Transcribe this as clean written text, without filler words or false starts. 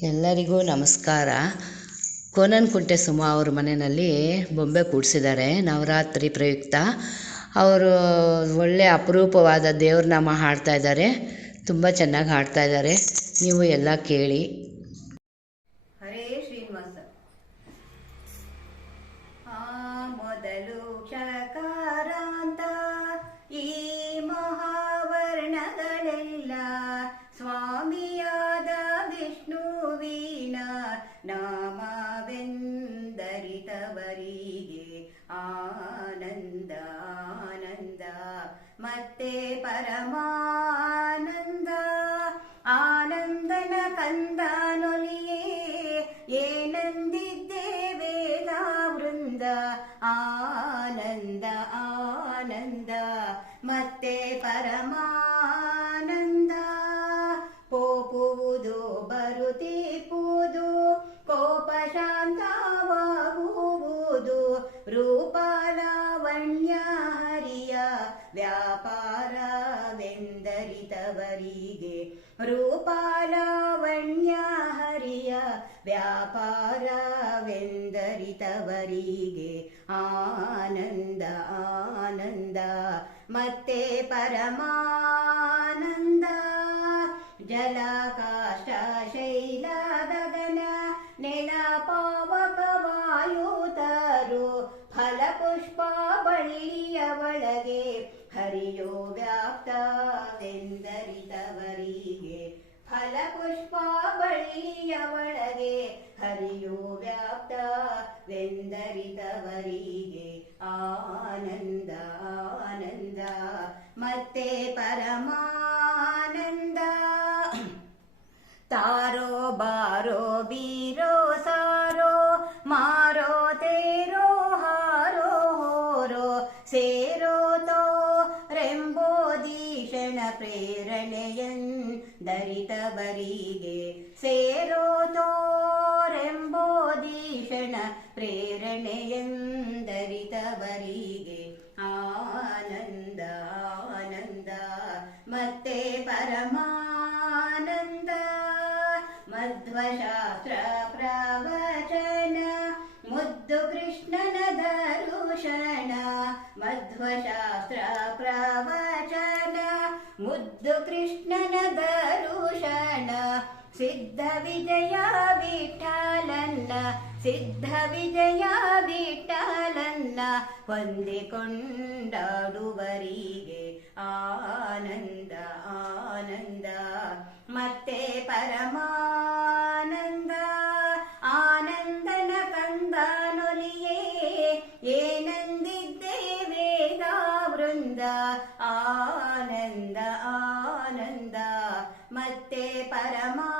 ಎಲ್ಲರಿಗೂ ನಮಸ್ಕಾರ. ಕೋನನಕುಂಟೆ ಸುಮಾ ಅವ್ರ ಮನೆಯಲ್ಲಿ ಬೊಂಬೆ ಕೂಡಿಸಿದ್ದಾರೆ ನವರಾತ್ರಿ ಪ್ರಯುಕ್ತ. ಅವರು ಒಳ್ಳೆಯ ಅಪರೂಪವಾದ ದೇವ್ರ ನಾಮ ಹಾಡ್ತಾ ಇದ್ದಾರೆ. ತುಂಬ ಚೆನ್ನಾಗಿ ಹಾಡ್ತಾ ಇದ್ದಾರೆ. ನೀವು ಎಲ್ಲ ಕೇಳಿ. ಹರೇ ಶ್ರೀನಿವಾಸ. ಮೊದಲು ಕ್ಷಕಾರಾಂತ ಈ ಮಹಾವರ್ಣಗಳೆಲ್ಲ ಸ್ವಾಮಿಯಾದ ವಿಷ್ಣುವಿನ ನಾಮವೆಂದರಿತವರಿಗೆ ಆನಂದ ಆನಂದ ಮತ್ತೆ ಪರಮಾನಂದ. ಆನಂದನ ಕಂದನೊಲಿಯೇ ಏನಂದಿದ್ದೆ ವೇದ ವೃಂದ. ಆನಂದ ಆನಂದ ಮತ್ತೆ ಪರಮಾನಂದ. ಪೋಪುವುದು ಬರುತ್ತಿಪ್ಪುವುದು ಕೋಪ ಶಾಂತವಾಗುವುದು. ರೂಪಾಲಾವಣ್ಯ ಹರಿಯ ವ್ಯಾಪಾರವೆಂದರಿತವರಿಗೆ. ರೂಪಾಲಾವಣ್ಯ ಹರಿಯ ವ್ಯಾಪಾರವೆಂದರಿತವರಿಗೆ ಆನಂದ ಆನಂದ ಮತ್ತೆ ಪರಮಾನಂದ. ಜಲಕಾಷ್ಟ ಶೈಲ ಗಗನ ನೆಲ ಪಾವಕ ವಾಯುತರು ಫಲಪುಷ್ಪ ಬಳ್ಳಿಯ ಒಳಗೆ ಹರಿಯೋ ವ್ಯಾಪ್ತವೆಂದರಿತವರಿಗೆ. ಫಲಪುಷ್ಪ ಬಳ್ಳಿಯ ಒಳಗೆ ಹರಿಯೋ ವ್ಯಾಪ್ತವೆಂದರಿತವರಿಗೆ ಆನಂದ ಆನಂದ ಮತ್ತೆ ಪರಮಾನಂದ. ತಾರೋ ಬಾರೋ ಬೀರೋ ಸಾರೋ ಮಾರೋ ತೇರೋ ಹಾರೋ ಹೋರೋ ಸೇರೋ ತೋ ರೆಂಬೋದೀಶನ ಪ್ರೇರಣೆಯಂದರಿತವರಿಗೆ. ಸೇರೋ ತೋ ರೆಂಬೋದೀಶನ ಪ್ರೇರಣೆಯಂದರಿತವರಿಗೆ ಆನಂದ ಆನಂದ ಮತ್ತೆ ಪರಮಾನಂದ. ಮಧ್ವಶಾಸ್ತ್ರ ಪ್ರವಚನ ಮುದ್ದು ಕೃಷ್ಣನ ದರುಶನ. ಮಧ್ವಶಾಸ್ತ್ರ ಪ್ರವಚನ ಮುದ್ದು ಕೃಷ್ಣನ ದರುಶನ. ಸಿದ್ಧ ವಿಜಯ ವಿಠಲನ್ನ ಸಿದ್ಧ ವಿಜಯ ವಿಠಲನ್ನ ಹೊಂದಿಕೊಂಡಾಡುವರಿಗೆ ಆನಂದ ಆನಂದ ಮತ್ತೆ ಪರಮಾನಂದ. ಆನಂದನ ಕಂದನೊಲಿಯೇ ಏನಂದಿದ್ದೆ ವೇದ ವೃಂದ. ಆನಂದ ಆನಂದ ಮತ್ತೆ ಪರಮಾ